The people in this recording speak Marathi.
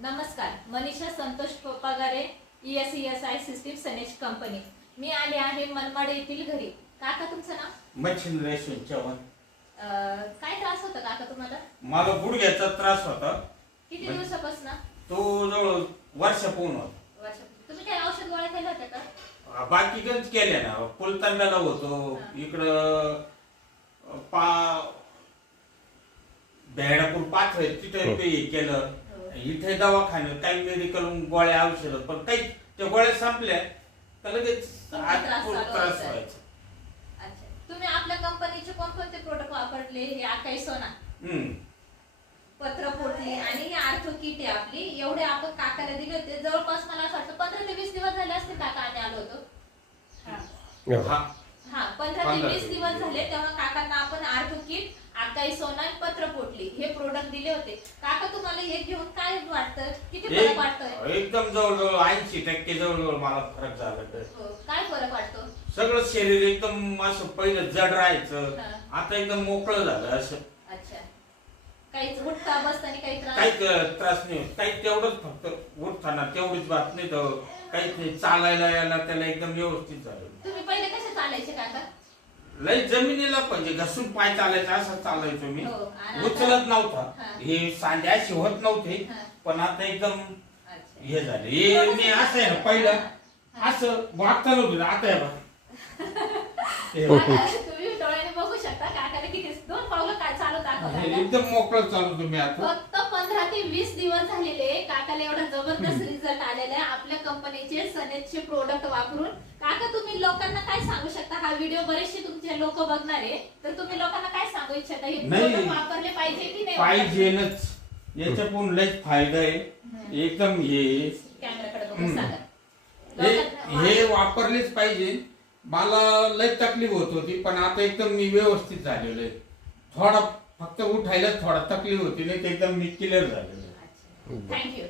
नमस्कार, मनीषा संतोष पगारे, ESI सिस्टीम सनेज कंपनी। मी आले आहे मनमाड येथील घरी। काका तुमचं नाव? मच्छिंद्र यशवंत चव्हाण। काय त्रास होता काका तुम्हाला? मला गुडघ्याचा त्रास होता। किती दिवसापासून? तो जवळ वर्षापूर्ण होता। तुम्ही काय औषध गोळ्या केल्या होत्या का? बाकी गंज केल्या ना, पुलतांब्याला होतो, इकडं बेडापूर पाथरे तिथे केलं, इथे दवाखान्यात काही मेडिकल गोळ्या औषध, पण काही त्या गोळ्या संपल्या तर लगेच त्रास व्हायचा। अच्छा, तुम्ही आपल्या कंपनीचे कोणकोणते प्रोडक्ट वापरले? हे आकाई सोना, पत्रपोटली आणि आर्थो किट आहे आपली, एवढे आपण काकाला दिले होते। जवळपास मला असं वाटतं 15 ते 20 दिवस झाले असते काका आम्ही आलो होतो। हा 15 ते 20 दिवस झाले, तेव्हा काकांना आपण आर्थो किट, आकाई सोना, पत्रपोटली हे प्रोडक्ट दिले होते। काका तुम्हाला हे घेऊन काय वाटतं? किती फरक वाटतोय? एकदम जवळजवळ 80% जवळजवळ मला फरक झाला। काय फरक वाटतो? सगळं शरीर एकदम असं पहिलं जड राहायचं, आता एकदम मोकळं झालं असं। अच्छा, काहीच उठता बसताना काही त्रास? काही त्रास नाही, काही तेवढंच, फक्त उठताना तेवढीच बात नाही, तर काहीच नाही, चालायला यायला त्याला एकदम व्यवस्थित झालं। तुम्ही पहिले कसे चालायचे काका? लय जमिनीला म्हणजे घसून पाय चालायचा असं चालायचो मी, उचलत नव्हता, हे सांधे असे होत नव्हते, पण आता एकदम हे झाले। हे मी असं आहे ना, पहिलं असं वागता नव्हतं, आता आहे बघा। तुम्ही डोळ्याने बघू शकता काकाने किती 2 पावलं काय चालत दाखवलं, एकदम मोकळं चालू तुम्ही आता। फक्त 15 ते 20 दिवस झालेले, काकाला एवढा जबरदस्त रिझल्ट आलेला आहे आपल्या कंपनीचे सनेजचे प्रोडक्ट वापरून। काका तुम्ही लोकांना काय सांगू शकता? हा व्हिडिओ बरेचसे तुमचे लोक बघणार आहे, तर तुम्ही लोकांना काय सांगू इच्छिता? हे प्रोडक्ट वापरले पाहिजे की नाही? पाहिजेच, याच्यातून लय फायदा आहे एकदम। हे कॅमेराकडे बघून सांगा। हे वापरलेच पाहिजे। मला लय तकलीफ होत होती, पण आता एकदम मी व्यवस्थित झालेलो आहे। थोडा फक्त उठायला थोडा तकलीफ होती, नाही तर एकदम मी क्लिअर झालेलो आहे। थँक्यू।